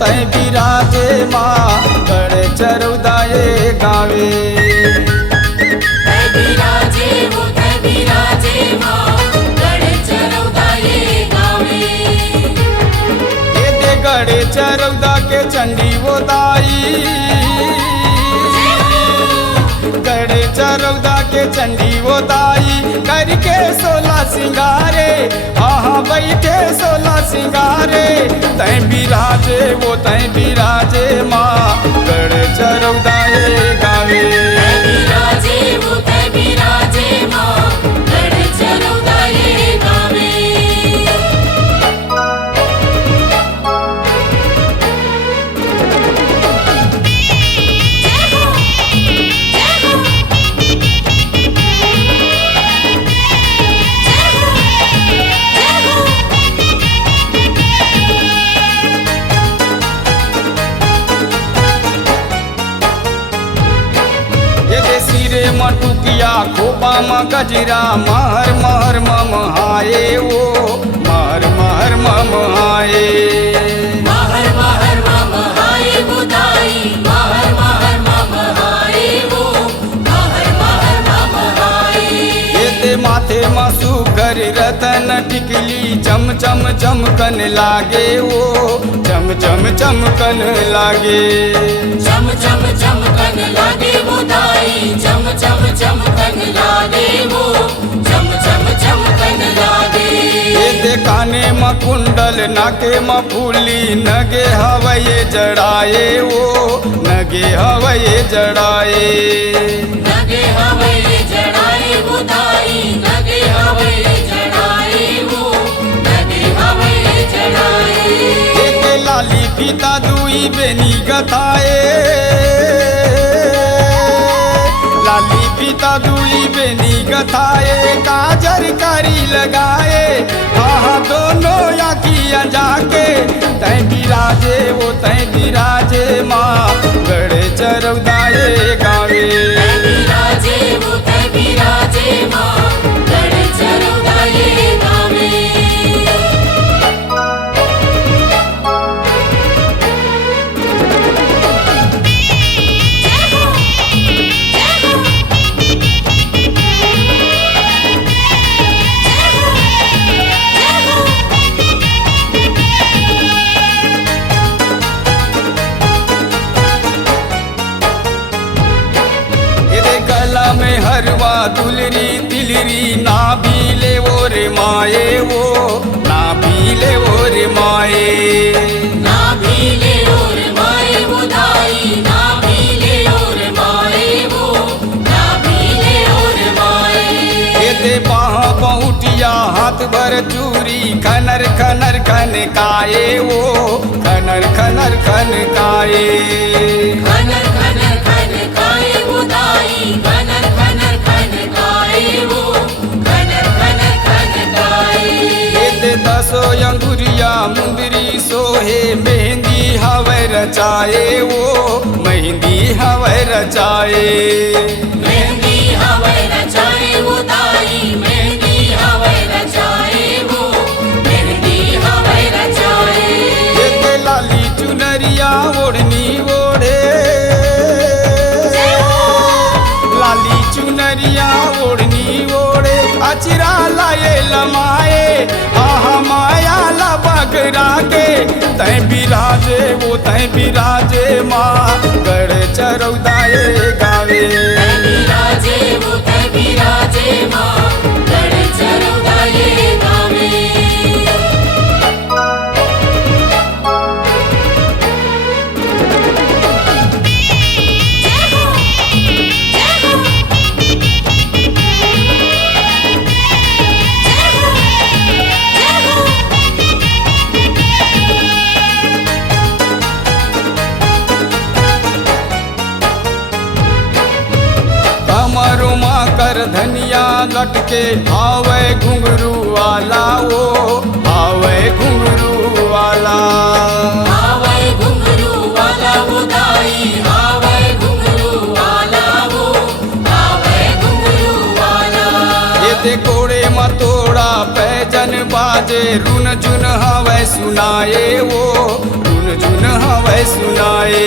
तय बिराजे माँ गढ़ चरौदाए गावे। तय बिराजे माँ गढ़ चरौदाए गावे। ये दे गढ़ चरौदा के चंडी वो दाई, गढ़ चरौदा के चंडी वो दाई करके 16 सिंगारे, हाँ बैठे 16 सिंगारे। तय बिराजे वो तय बिराजे माँ गढ़ चरौदाए गावे। तय बिराजे माँ गढ़ चरौदाए गावे। सिरे मटुकिया खोपा म गजरा महर महर ममहाए वो महर महर ममहाए। महर महर ममहाए बुदाई, महर महर ममहाए वो, महर महर ममहाए। ये ते माथे म सुघर रतन टिकली चम चम चमकन लागे वो चम चम चमकन लागे। चम चम चमकन लागे बुदाई, चम चम चमकन लागे वो, चम चम चमकन लागे। ये ते काने म कुंडल नाके म फूली नगे हवये जड़ाए वो नगे हवये जड़ाए। नगे हवये जड़ाए बुदाई, नगे हवये जड़ाए वो, नगे हवये जड़ाए। एक लाली फीता दुई बेनी गथाए, लाली फीता दुई बेनी गथाए। काजर कारी लगाए, हाँ दोनों आखियाँ जाके। तय बिराजे वो तय बिराजे माँ गढ़ चरौदाए गावे। तय बिराजे माँ गढ़ चरौदाए गावे। गला में हरवा दुलरी तिलरी ना भी ले वो रे माए वो ना भी ले वो रे माए। ना भी ले और माए बुदाई, ना भी ले और माए वो, ना भी ले और माए। ये दे बाह बहुटिया हाथ भर चूरी खनर खनर खन काए वो खनर खनर खन काए। खनर खनर खन काए बुदाई, खनर खनर खन काए वो, खनर खनर खन काए। ये दे 10 अंगुरिया मुंदरी सोहे मेहंदी हवे रचाए वो मेहंदी हवे रचाए। मेहंदी हवे रचाए बुदाई, मेहंदी हवे रचाए वो, मेहंदी हवे रचाए। ये दे लाली चुनरिया ओढ़नी ओढ़े, लाली चुनरिया ओढ़नी ओढ़े। अचरा लाए लमाए, आहा माया ला बगरा के। तय बिराजे वो तय बिराजे माँ गढ़ चरौदाए गावे। तय बिराजे माँ गढ़ चरौदाए गावे। कमरू माँ कर धनिया लटके आवे घुंघरू वाला वो आवे घुंघरू वाला। आवे घुंघरू वाला बुदाई, आवे घुंघरू वाला वो, आवे घुंघरू वाला। ये ते कोड़े मतोड़ा पैजन बाजे रुन जुन हवे सुनाए वो रुन झुन हवे सुनाए।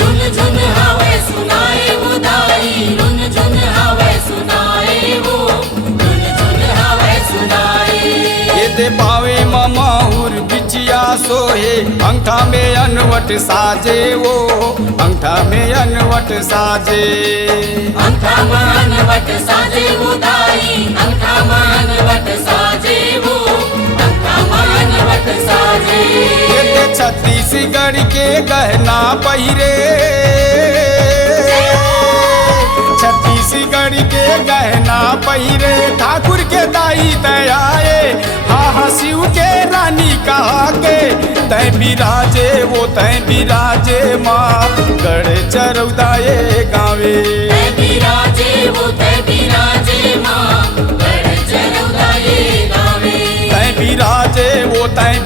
रुन झुन हवे सुनाए वो दाई, रुन झुन हवे सुनाए वो, रुन झुन हवे सुनाए। ये ते पावे माहुर बिछिया सोहे, अंगठा में अनवट साजे वो, अंगठा में अनवट साजे। अंगठा में अनवट साजे वो दाई, अंगठा में अनवट साजे वो, अंगठा में अनवट साजे। ये ते छत्तीसगढ़ के गहना पहिरे, छत्तीसगढ़ के गहना पहिरे, ठाकुर के दाई दयाए। हाँ शिव के रानी कहा के तय बिराजे वो, तय बिराजे माँ गढ़ चरौदाए गावे। तय बिराजे वो, तय बिराजे माँ गढ़ चरौदाए गावे। तय बिराजे वो, तय